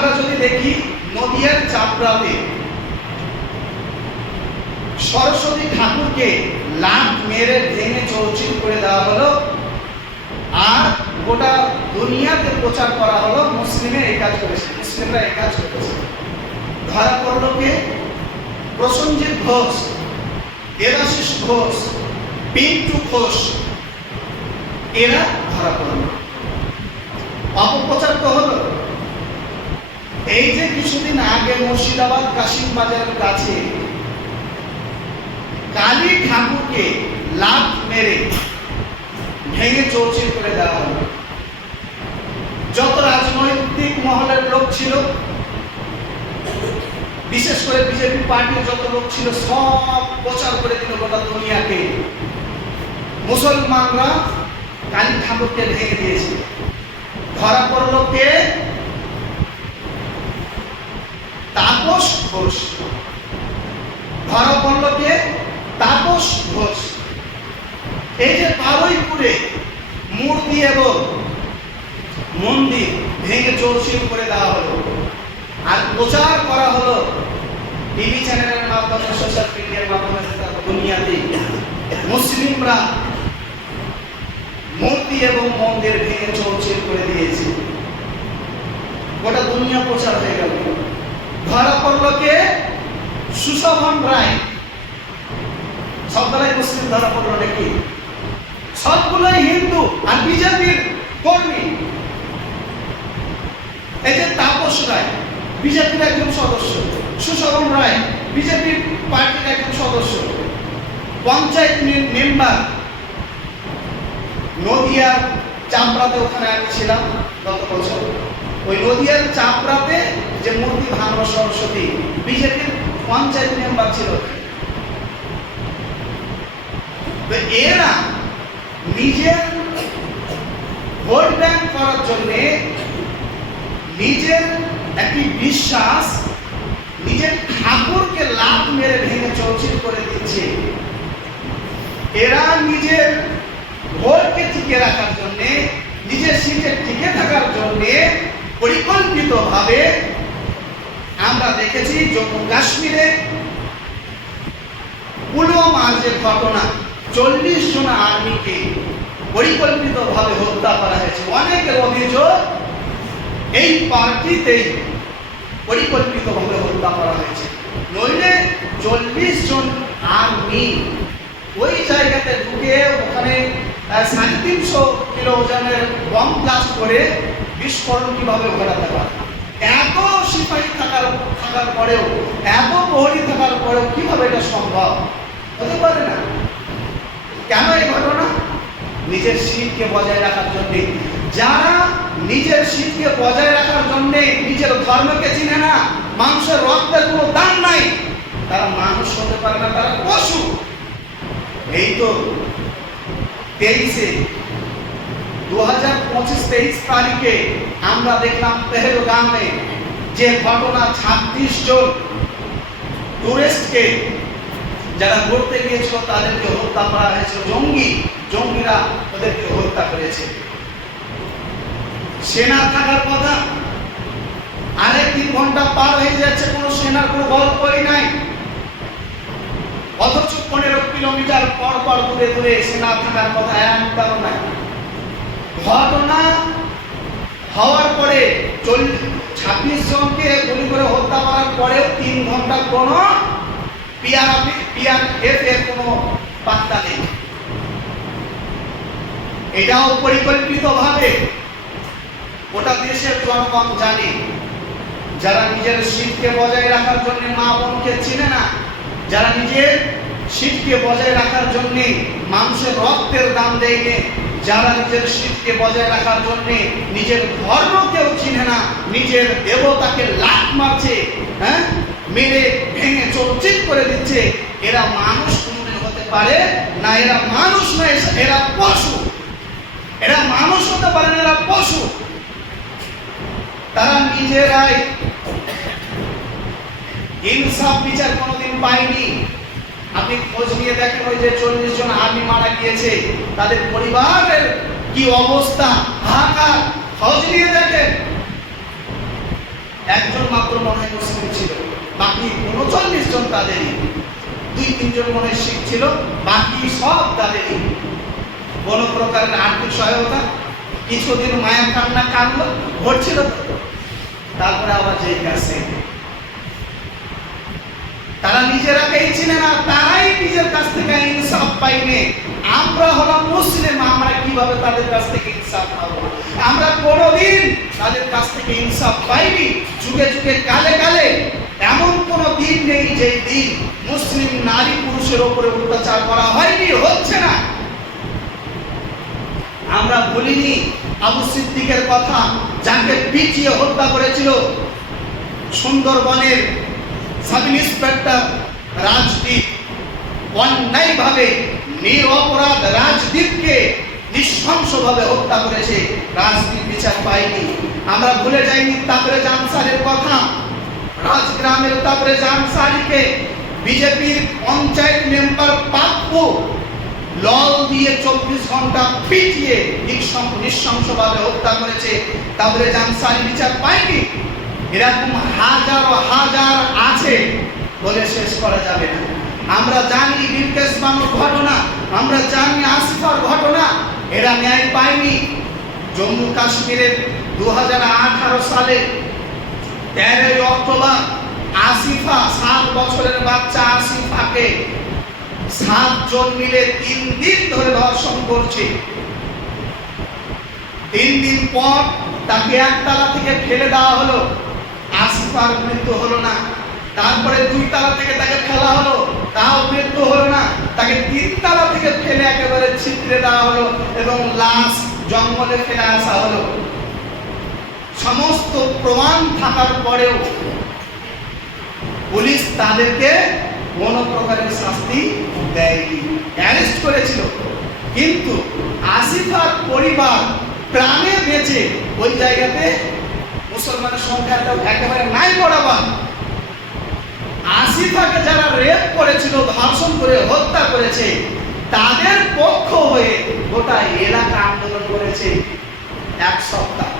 আমরা যদি দেখি নদিয়ার চাপড়াতে সরস্বতী ঠাকুরকে লাট মেরে ভেঙে চৌচির করে দেওয়া হলো আর গোটা দুনিয়াতে প্রচার করা হলো মুসলিমের এই কাজ করেছে, মুসলিমরা এই কাজ করেছে। ধরা পড়ল কে? প্রসঞ্জিৎ ঘোষ, দেবাশিস ঘোষ, পিন্টু ঘোষ, এরা ধরা পড়ল। অপপ্রচার তো হলো? এই যে কিছুদিন আগে মুর্শিদাবাদ কাশিম বাজারের কাছে কালী ঠাকুরকে লাভ মেরে ভেঙে চৌচির করে দেওয়া হলো। যত রাজনৈতিক মহলের লোক ছিল, বিশেষ করে বিজেপি পার্টির যত লোক ছিল, সব প্রচার করে দিল গোটা দুনিয়াকে। মুসলমানরা কালী ঠাকুরকে ভেঙে দিয়েছে ধরা পড়ল কে? তাপস ঘোষ। ধরা পড়ল কে তাপস ঘোষ। এই যে বারুইপুরে মূর্তি এবং মন্দির ভেঙে চৌচির করে দেওয়া হলো আর প্রচার করা হলো টিভি চ্যানেলের মাধ্যমে, সোশ্যাল মিডিয়ার মাধ্যমে দুনিয়াতে মুসলিমরা মূর্তি এবং মন্দির ভেঙে চৌচির করে দিয়েছে। গোটা দুনিয়া প্রচার হয়ে গেল। ধরা পড়ল কে? সুশোভন রায়। সবগুলাই মুসলিম ধরা পড়ল নাকি? সবগুলোই হিন্দু আর বিজেপির কর্মী। এই যে তাপস রায়, বিজেপির একজন সদস্য। সুশোভন রায়, বিজেপির পার্টির একজন সদস্য। পঞ্চায়েত মেম্বার। নদিয়ার চাপড়াতে ওখানে আমি ছিলাম গত বছর। ওই নদিয়ার চাপড়াতে যে মূর্তি ভাঙলো সরস্বতী, বিজেপির পঞ্চায়েত মেম্বার ছিল। তো এরা নিজের ভোট ব্যাংক করার জন্য নিজের একটি বিশ্বাস, নিজের ঠাকুরকে লাভ মেরে ভেঙে চৌচির করে দিচ্ছে। এরা নিজের ভোটকে টিকে রাখার জন্যে, নিজের সিটে টিকে থাকার জন্য পরিকল্পিতভাবে আমরা দেখেছি জম্মু কাশ্মীরে পুলওয়ামার যে ঘটনা, চল্লিশ জন আর্মিকে পরিকল্পিতভাবে হত্যা করা হয়েছে। অনেকের অভিযোগ এই পার্টিতেই পরিকল্পিতভাবে হত্যা করা হয়েছে। নইলে চল্লিশ জন আর্মি ওই জায়গাতে ঢুকে ওখানে সাড়ে তিনশো কিলো ওজনের বম ব্লাস্ট করে বিস্ফোরণ কীভাবে ঘটাতে পারে এত সিপাহী থাকার থাকার পরেও, এত প্রহরী থাকার পরেও কীভাবে এটা সম্ভব? হতে পারে না। কেন এই ঘটনা? নিজের শীতকে বজায় রাখার জন্য। যারা নিজের শীতকে বজায় রাখার জন্য নিজের ধর্মকে চিনে না মানুষের রক্তের কোনো দাম নাই, তারা মানুষ হতে পারে না, তারা পশু। এই তো তেইশে দু হাজার পঁচিশ তেইশ তারিখে আমরা দেখলাম পেহেলগামে যে ঘটনা ছাব্বিশ জন টুরিস্টকে যারা ঘুরতে গিয়েছিল, তাদেরকে হত্যা করা হয়েছে। জঙ্গি, জঙ্গিরা ওদেরকে হত্যা করেছে। সেনা থাকার কথা আরেক তিন ঘণ্টা পার হয়ে যাচ্ছে, কোনো সেনার কোনো গল্পই নাই। অথচ পনেরো কিলোমিটার পর পর দূরে দূরে সেনা থাকার কথা একটাও নাই। ঘটনা হওয়ার পরে ছাব্বিশ জনকে গুলি করে হত্যা করার পরেও তিন ঘণ্টা কোনো এফ এর কোনো পাত্তা নেই। এটাও দেশের জনগণ জানে। যারা নিজের শীতকে বজায় রাখার জন্য মা বোনকে চিনে না, যারা নিজের শীতকে বজায় রাখার জন্য মানুষের রক্তের দাম দেয়নি যারা নিজের শীতকে বজায় রাখার জন্যে নিজের ধর্মকেও চিনে না, নিজের দেবতাকে লাট মারছে হ্যাঁ? মেরে ভেঙে চৌচিত করে দিচ্ছে, এরা মানুষ কোনদিন হতে পারে না, এরা মানুষ নয় এরা পশু। এরা মানুষ হতে পারে না, এরা পশু। তারা নিজেরাই ইনসাফ বিচার কোনোদিন পায়নি। আপনি খোঁজ নিয়ে দেখেন ওই যে চল্লিশ জন আর্মি মারা গিয়েছে, তাদের পরিবারের কি অবস্থা, হাহাকার, খোঁজ নিয়ে দেখেন। একজন মাত্র মনে হয় মুসলিম ছিল, বাকি উনচল্লিশ জন তাদেরই। দুই, তিনজন মনে শিখ ছিল, বাকি সব তাদেরই। কোনো প্রকারের আর্থিক সহায়তা, কিছুদিন মায়ের কান্না কাঁদলো ঘটছিল। তারপরে আবার যেই কাছে তারা নিজেরা পেয়েছিলেন না তারাই নিজের কাছ থেকে ইনসাফ পাইনি আমরা হলাম মুসলিম, আমরা কীভাবে তাদের কাছ থেকে ইনসাফ পাবো? আমরা কোনোদিন তাদের কাছ থেকে ইনসাফ পাইনি। যুগে যুগে, কালে কালে এমন কোন দিন নেই যে দিন মুসলিম নারী পুরুষের উপরে অত্যাচার করা হয়নি, হচ্ছে না। আমরা বলিনি আবু সিদ্দিকের কথা, যাকে পিছিয়ে হত্যা করেছিল সুন্দরবনের সাব ইন্সপেক্টর রাজদীপ অন্যায়ভাবে নিরপরাধ রাজদীপকে নৃশংসভাবে হত্যা করেছে। রাজদীপ বিচার পায়নি। আমরা ভুলে যাইনি তারপরে জানসারের কথা। রাজগ্রামের তারপরে জানসারিকে বিজেপির পঞ্চায়েত মেম্বার পাপ্পু লল দিয়ে চব্বিশ ঘণ্টা পিটিয়ে নৃশংসভাবে হত্যা করেছে। তারপরে জানসারি বিচার পায়নি। এরকম হাজার হাজার আছে বলে শেষ করা যাবে না। আমরা জানি বিলকেশ বানুর ঘটনা, আমরা জানি আসিফার ঘটনা, এরা ন্যায় পায়নি। জম্মু কাশ্মীরের দু হাজার আঠারো সালে তেরোই অক্টোবর আসিফা, সাত বছরের বাচ্চা আসিফাকে সাতজন মিলে তিন দিন ধরে ধর্ষণ করছে। তিন দিন পর তাকে একতলা থেকে ফেলে দেওয়া হলো। আসিফার মৃত্যু হলো না। তারপরে দুই তালা থেকে তাকে ফেলা হলো। তাও মৃত্যু হলো না। তাকে তিন তালা থেকে ফেলে একেবারে ছিটরে দেওয়া হলো এবং লাশ জঙ্গলে ফেলে আসা হলো। সমস্ত প্রমাণ থাকার পরেও পুলিশ তাদেরকে কোন প্রকারের শাস্তি দেয়নি। অ্যারেস্ট করেছিল। কিন্তু আসিফার পরিবার প্রাণে বেঁচে ওই জায়গাতে মুসলমানের সংখ্যাটা একেবারে নাই যারা রেপ করেছিল, ধর্ষণ করে, হত্যা করেছে, তাদের পক্ষ হয়ে গোটা এলাকা আন্দোলন করেছে এক সপ্তাহ।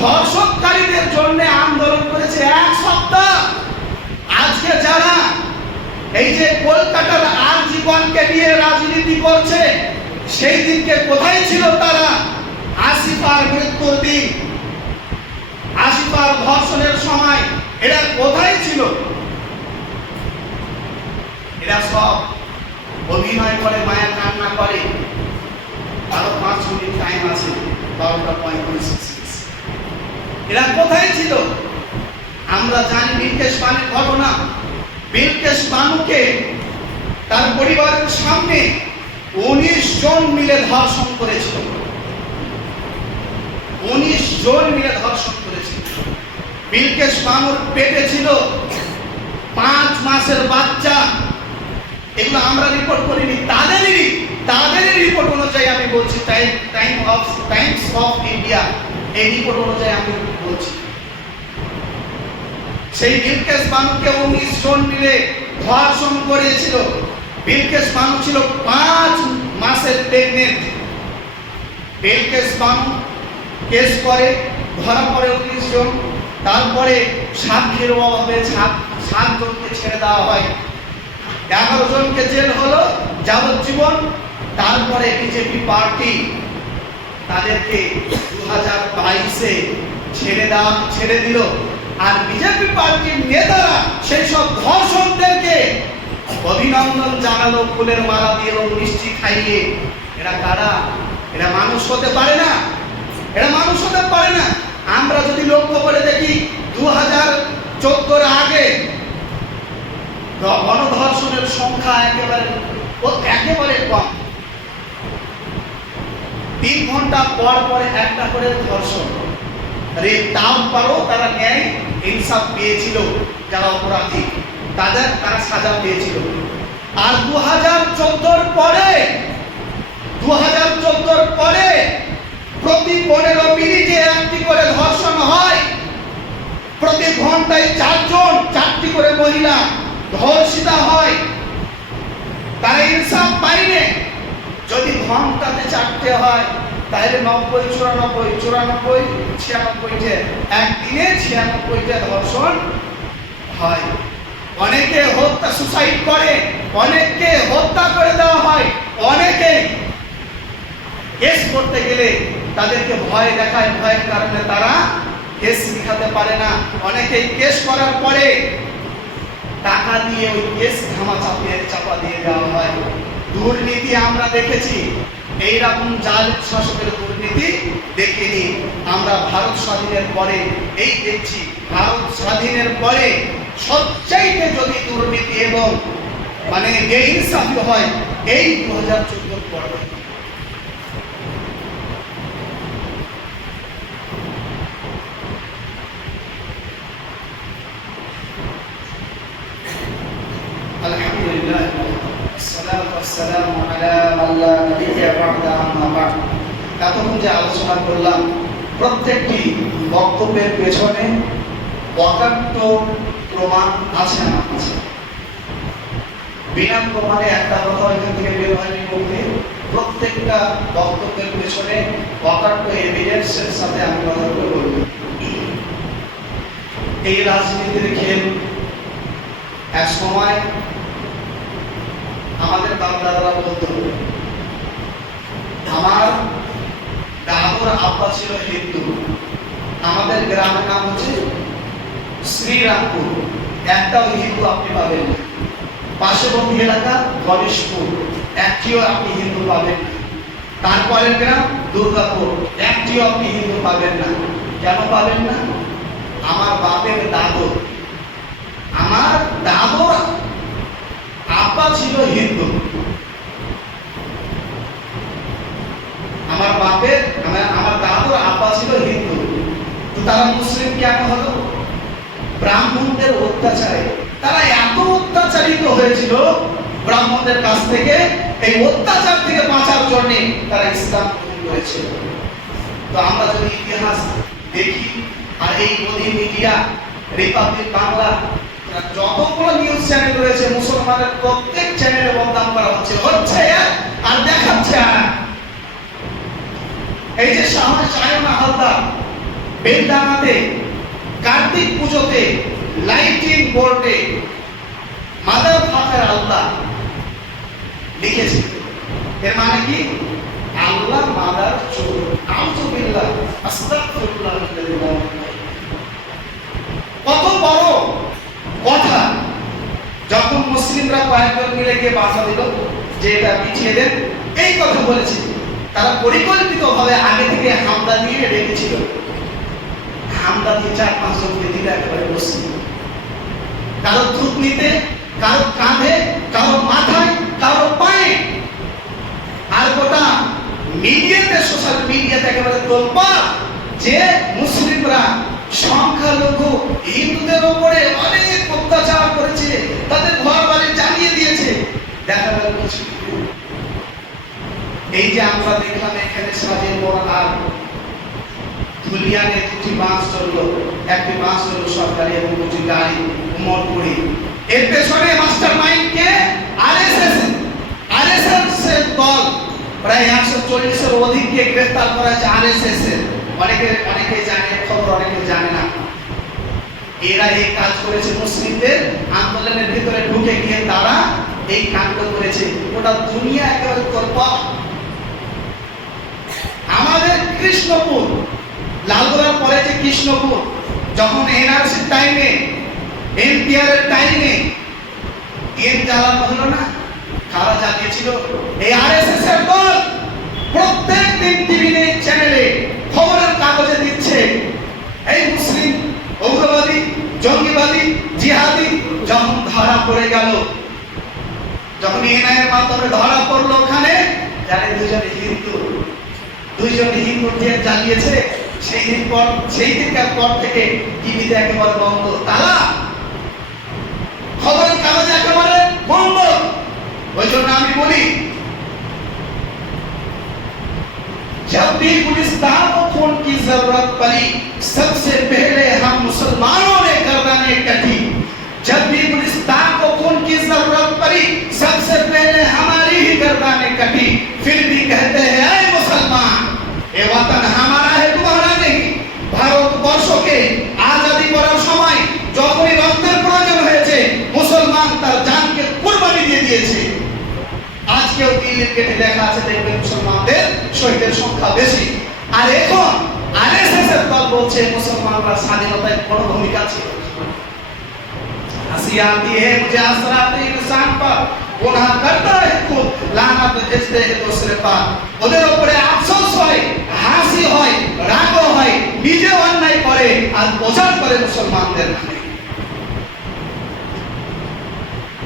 ধর্ষণকারীদের জন্য আন্দোলন করেছে এক সপ্তাহ। আজকে যারা এই যে কলকাতার আর জীবনকে নিয়ে রাজনীতি করছে, সেই দিনকে কোথায় ছিল তারা আসিফার মৃত্যুর দিন আসিফার ধর্ষণের সময় এরা কোথায় ছিল? এরা সব অভিনয় করে, মায়া কান্না করে। আরও পাঁচ মিনিট টাইম আছে, বারোটা পঁয়ত্রিশ এরা কোথায় ছিল? আমরা জানি বিলকেশ বানের ঘটনা। বিলকেশ বানুকে তার পরিবারের সামনে উনিশ জন মিলে ধর্ষণ করেছিল। উনিশ জন মিলে ধর্ষণ বিলকেশ বানুর পেটে ছিল পাঁচ মাসের বাচ্চা। এগুলো আমরা রিপোর্ট করিনি, তাদেরই তাদেরই রিপোর্ট অনুযায়ী আমি বলছি, time time of, Times of India, এই রিপোর্ট অনুযায়ী আমি বলছি। সেই বিলকেশ বানুকে উনিশ জন মিলে ধর্ষণ করেছিল। বিলকেশ বানু ছিল পাঁচ মাসের প্রেগনেন্ট বিলকেশ বানু কেস করে, ধরা পড়ে উনিশ জন। তারপরে সাক্ষীর সাত সাতজনকে ছেড়ে দেওয়া হয়। এগারো জনকে জেল হলো, যাবজ্জীবন, তারপরে বিজেপি পার্টি তাদেরকে দু হাজার বাইশে ছেড়ে দেওয়া ছেড়ে দিল। আর বিজেপি পার্টির নেতারা সেই সব ধর্ষকদেরকে অভিনন্দন জানালো, ফুলের মালা দিয়ে মিষ্টি খাইয়ে। এরা কারা? এরা মানুষ হতে পারে না। এরা মানুষ হতে পারে না। আমরা যদি লক্ষ্য করে দেখি দু হাজার চোদ্দোর আগে গণধর্ষণের সংখ্যা একেবারে একেবারে কম। তিন ঘণ্টা পর পরে একটা করে ধর্ষণ। রে তাও পারো, তারা ন্যায় ইনসাফ পেয়েছিল যারা অপরাধী। তাদের, তারা সাজা পেয়েছিল। আর দু হাজার চোদ্দোর পরে দু হাজার পরে প্রতি পনেরো মিনিটে একটি করে ধর্ষণ হয়। প্রতি ঘন্টায় চারজন, চারটি করে মহিলা ধর্ষিতা হয়। তারা ইনসাফ পাইনে যদি ঘন্টাতে চারটে হয়, তাহলে নব্বই, চুরানব্বই চুরানব্বই ছিয়ানব্বইটে একদিনে ছিয়ানব্বইটা ধর্ষণ হয়। অনেকে হত্যা সুসাইড করে, অনেককে হত্যা করে দেওয়া হয়, অনেকে কেস করতে গেলে তাদেরকে ভয় দেখায়, ভয়ের কারণে তারা কেস লিখাতে পারে না। অনেকেই কেস করার পরে টাকা দিয়ে ওই কেস ধামা চাপিয়ে, চাপা দিয়ে দেওয়া হয়। দুর্নীতি আমরা দেখেছি। এইরকম জাল শাসকের দুর্নীতি দেখিনি। আমরা ভারত স্বাধীনের পরে এই দেখছি। ভারত স্বাধীনের পরে সবচাইতে যদি দুর্নীতি এবং মানে বেইনসাফি হয়, এই দু হাজার চোদ্দোর পর যে আলোচনা করলাম প্রত্যেকটি বক্তব্যের পেছনে প্রমাণ আছে না আছে। বিনা প্রমাণে একটা কথা এখান থেকে প্রত্যেকটা বক্তব্যের পেছনে অকাট্য সাথে আমি বলব। এই রাজনীতির খেল এক সময় আমাদের বাপ দাদারা আমার দাদুর আব্বা ছিল হিন্দু। আমাদের গ্রামের নাম হচ্ছে শ্রীরামপুর। একটাও হিন্দু আপনি পাবেন না। পার্শ্ববর্তী এলাকা গণেশপুর। একটিও আপনি হিন্দু পাবেন তারপরের গ্রাম দুর্গাপুর। একটিও আপনি হিন্দু পাবেন না। কেন পাবেন না? আমার বাপের দাদু। আমার দাদুর আব্বা ছিল হিন্দু। আমার বাপের আমার আমার দাদুর আব্বা ছিল হিন্দু। তো তারা মুসলিম কেন হলো? ব্রাহ্মণদের অত্যাচারে। তারা এত অত্যাচারিত হয়েছিল ব্রাহ্মণদের কাছ থেকে, এই অত্যাচার থেকে বাঁচার জন্য তারা ইসলাম করেছিল তো আমরা যদি ইতিহাস দেখি, আর এই মোদী মিডিয়া, রিপাবলিক বাংলা যতগুলো নিউজ চ্যানেল রয়েছে, মুসলমানের প্রত্যেক চ্যানেলে বদনাম করা হচ্ছে হচ্ছে আর দেখাচ্ছে আর। এই যে সায়না হালদার কার্তিক পুজোতে, লাইটিং বোর্ডে, মাদার আল্লাহ লিখেছে। এর মানে কি? আল্লাহ মাদার চোর। আউযুবিল্লাহ আস্তাগফিরুল্লাহ কত বড় কথা, যখন মুসলিমরা কয়েকজন মিলে গিয়ে বাধা দিল যে এটা পিছিয়ে দেন, এই কথা বলেছে। তারা পরিকল্পিত ভাবে আগে থেকে হামলা দিয়ে রেখেছিল হামলা দিয়ে চার পাঁচ জনকে দিলে একেবারে মুসলিম কারও থুতনিতে, কারও কাঁধে, কারও মাথায়, কারও পায়ে। আর গোটা মিডিয়াতে, সোশ্যাল মিডিয়াতে একেবারে তোলপা যে মুসলিমরা সংখ্যালঘু হিন্দুদের উপরে অনেক অত্যাচার করেছে, তাদের ঘর বাড়ি জ্বালিয়ে দিয়েছে দেখা গেল কিছু এই যে আমরা দেখলাম এখানে সাজের আর ধুলিয়ানে দুটি বাস চলল একটি বাস চলল সরকারি এবং দুটি গাড়ি উমরপুরি এর পেছনে মাস্টার মাইন্ড কে আরএসএস আরএসএস এর দল, প্রায় একশো চল্লিশের অধিককে গ্রেফতার করা হয়েছে আরএসএস এর। অনেকে অনেকে জানে, খবর অনেকে জানে না। এরা এই কাজ করেছে মুসলিমদের আন্দোলনের ভিতরে ঢুকে গিয়ে তারা এই কাণ্ড করেছে। ওটা দুনিয়া একেবারে তোরপা আমাদের কৃষ্ণপুর, লালগোলার পরে যে কৃষ্ণপুর, যখন এনআরসির টাইমে এনপিআর এর টাইমে এর জ্বালানো হলো না, কারা জ্বালিয়েছিল? এই আরএসএস এর দল প্রত্যেক দিন টিভি চ্যানেলে খবরের কাগজে দিচ্ছে। এই মুসলিম, উগ্রবাদী, জঙ্গিবাদী, জিহাদি যখন ধরা পড়ে গেল, যখন এনআইএর মাধ্যমে ধরা পড়ল ওখানে, জানে দুজন হিন্দু। দুইজন হিন্দু দিয়ে জ্বালিয়েছে সেই দিন পর সেই দিনকার পর থেকে টিভিতে একেবারে বন্ধ তালা খবরের কাগজ একেবারে বন্ধ ওই জন্য আমি বলি जब भी गुलिस्तान को खून की जरूरत पड़ी सबसे पहले हम मुसलमानों ने गर्दनें कटी जब भी गुलिस्तान को खून की जरूरत पड़ी सबसे पहले हमारी ही गर्दनें कटी আজকেও দিল্লির গেটে লেখা আছে দেখবেন মুসলমানদের শহীদের সংখ্যা বেশি আর এখন আরএসএস এর দল বলছে মুসলমানরা স্বাধীনতায় কোনো ভূমিকা ছিল না। हंसी आती है मुझे असर आते हैं इंसान पर गुनाह करता है खुद लानत भेजते हैं दूसरे पर ওদের উপরে আফসোস হয় হাসি হয় রাগ হয় নিজে অন্যায় করে আর প্রচার করে মুসলমানদের নামে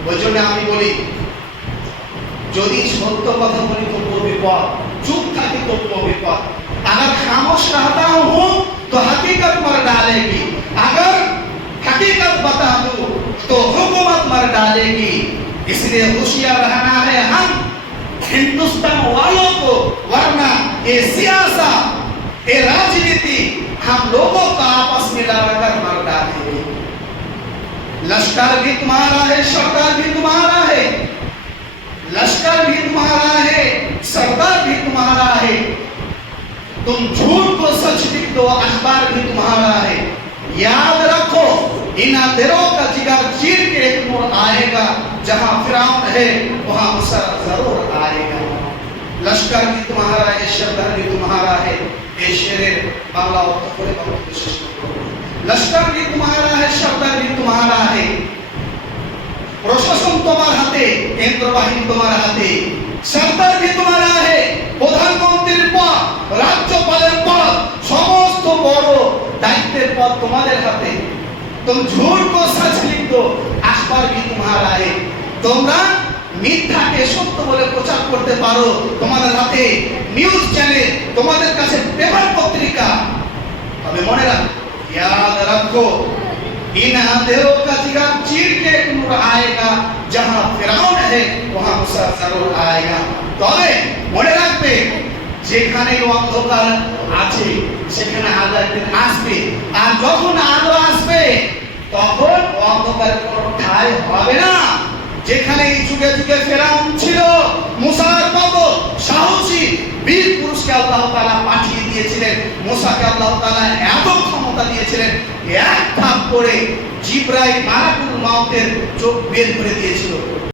ওই জন্য আমি বলি যদি সত্য কথা বলি তো वो विपद चुप থাকি তো वो विपद अगर खामोश रहता हूँ तो हकीकत मर डालेगी अगर हकीकत बता दूं तो हुकूमत मर डालेगी इसलिए होशियार रहना है हम हिंदुस्तान वालों को वरना ये सियासत ये राजनीति हम लोगों को आपस में लड़ाकर मर डालेंगे लश्कर भी तुम्हारा है सरदार भी तुम्हारा है लश्कर भी तुम्हारा है, सरदार भी तुम्हारा है। तुम झूठ को सच लिख दो अखबार भी तुम्हारा है। याद रखो इन अंधेरों का जिगर चीर के एक मोड़ आएगा, जहाँ फिराउन है, वहाँ मुसर ज़रूर आएगा। लश्कर भी तुम्हारा है, सरदार भी तुम्हारा है। ये शेरे बहुत कोशिश लश्कर भी तुम्हारा है, सरदार भी तुम्हारा है। প্রশাসন তোমার হাতে কেন্দ্র বাহিনী তোমার হাতে সরকার भी तुम्हारा है প্রধানমন্ত্রীর পদ রাজ্যপালের পদ সমস্ত বড় দায়িত্বের পদ তোমাদের হাতে तुम झूठ को सच लिख दो अखबार भी तुम्हारा है তোমরা মিথ্যাকে সত্য বলে প্রচার করতে পারো তোমাদের হাতে নিউজ চ্যানেল তোমাদের কাছে পেপার পত্রিকা তবে মনে রাখো याद रखो इन अंधेरों का जिगर ছাড়ো খায় তবে মনে রাখবে, যেখানে অন্ধকার আছে, সেখানে আলো একদিন আসবে। আর যখন আলো আসবে, তখন অন্ধকার কোনো ঠাই হবে না। যেখানে এই যুগে যুগে ফেরাউন ছিল, মুসার মতো সাহসী বীর পুরুষকে আল্লাহ তাআলা পাঠিয়ে দিয়েছিলেন। মুসাকে আল্লাহ তাআলা এত ক্ষমতা দিয়েছিলেন, এক থাপ করে জিব্রাইল মারাকুল মাউতের চোখ বের করে দিয়েছিল।